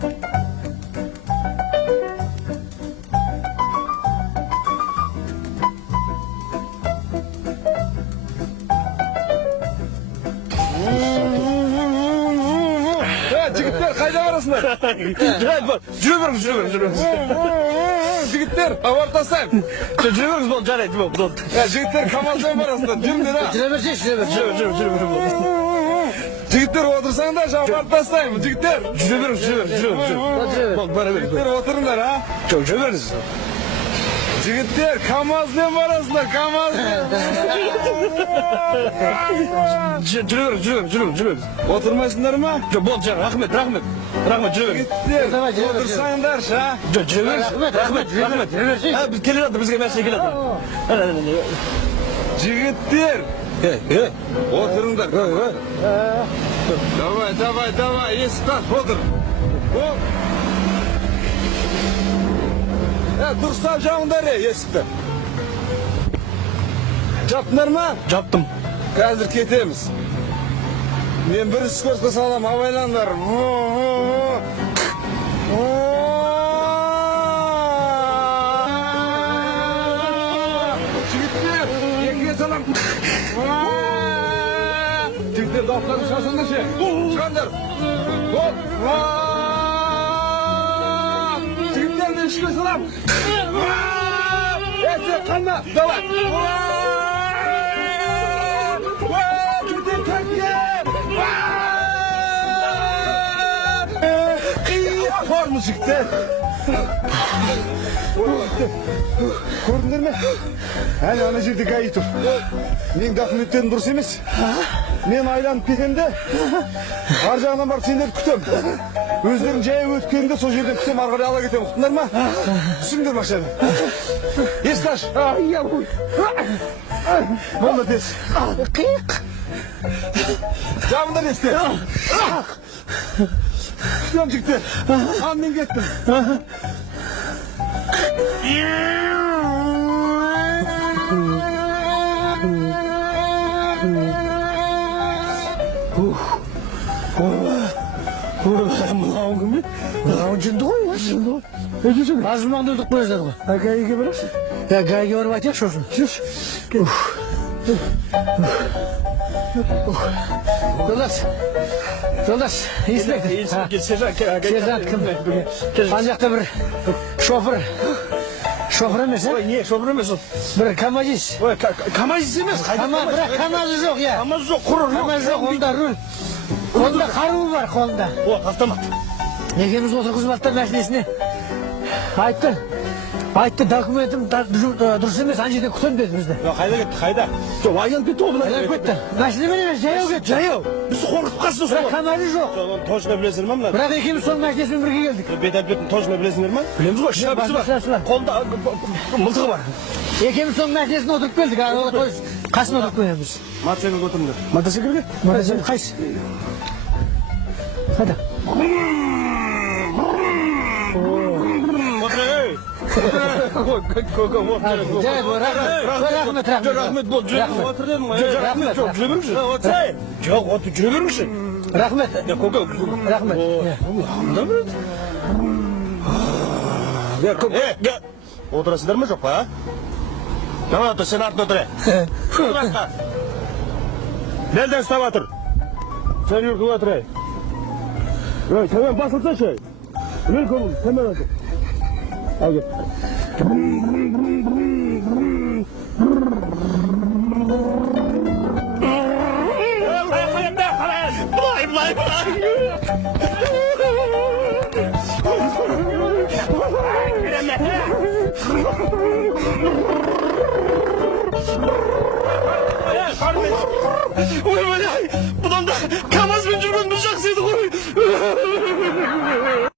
Jigitler qayda borasizlar? Juribiriz. Jigitler, avortasam. Juribiriz bo'ldi, jaraydi bo'ldi. Jigitler Kamazdan borasizlar. Juribir. Juribiriz. Jigitler o'tirsanglar, avortasam. Jigitler. Juribiriz. Bo'ldi, baraber. Jigitler o'tiringlar, ha? Juribiriz. Jigitler Kamazdan borasizlar, Kamazdan. Juribiriz. O'tirmaysizlarmi? Bo'ldi, rahmat. Rahmat, juribiriz. Jigitler, o'tirsanglar, ha? Juribiriz. Rahmat. Ha, biz keladi, bizga narsa keladi. Jigitler. O'tiringlar. Давай, eshikdan o'tir. Hop. Dursa canlar eshikda. Jopdinglarmi? Jopdim. Hozir ketamiz. Men bir skorsga salam, avaylanglar. Jigitlar, yekiga salam. Jigitlar, do'stlar, shoshilinglar. Chiqinglar. Hop. Jigitlar, yekiga salam. Eti qanma, davay. Jigitlar, takip. Formu çıktı. Gördünler mi? Hani ana жерде гаи тұр. Менің документтерім дұрыс емес. Мен айланып кетемде, ар жағынан барып сендерді күтем. Өздерің жаяу өткенде сол жерден күтем, ары қарай ала кетем. Ұқтыңдар ма? Түсіңдер машина. Есікті аш. Болды тез. Қиық. Жабыңдар есікті. Күтем жігіттер. Ал мен кеттім. Мынау кім бе? Мынау жынды ғой, жынды ғой. Өтесің? Азымаңды өлдік қойыздар ғой. Гаиге барасың? Гаиге барып айтайық шосын. Жолдас, инспектор. Сержант кім? Ан жақта бір шофер. Шофер емес, Ой, не, шофер емес ол. бір камазис. Ой, камазис емес, қайда камаз? Бірақ камазы жоқ, иә. Камаз жоқ, құрыр. Камаз жоқ, онда руль. Қолында қаруы бар, қолында. О, автомат. Екеуміз отырғызып алды машинесіне. Айтты, документім дұрыс емес, ана жерде күтем деді бізді. Қайда кетті, қайда? Жоқ, айналып кетті ол. Айналып кетті. Машинамен жаяу кетті. Жаяу. Бізді қорқытып қалсын сол. Бірақ камазы жоқ. Оны точно білесіңдер ма мына? Бірақ екеуміз сол машинесімен бірге келдік. Бет-әлпетін точно білесіңдер ма? Білеміз ғой, шабысы бар. Қолында мылтығы бар. Екеуміз сол машинесіне отырып келдік, қасына отырып келеміз. Мотоциклге отырыңдар. Мотоциклге? Мотоцикл қайсы? Қайда? Рахмет бол, жүре беріңші. Жоқ, жүре беріңші. Рахмет. Рахмет. Отырасыздар ма жоқ па? Давай отыр, сен артына отыр. Белден ұстап отыр. Сен үркіп отыр. Төмен басылсашы. Мен көрім, төмен отыр. Ал кет. Budan da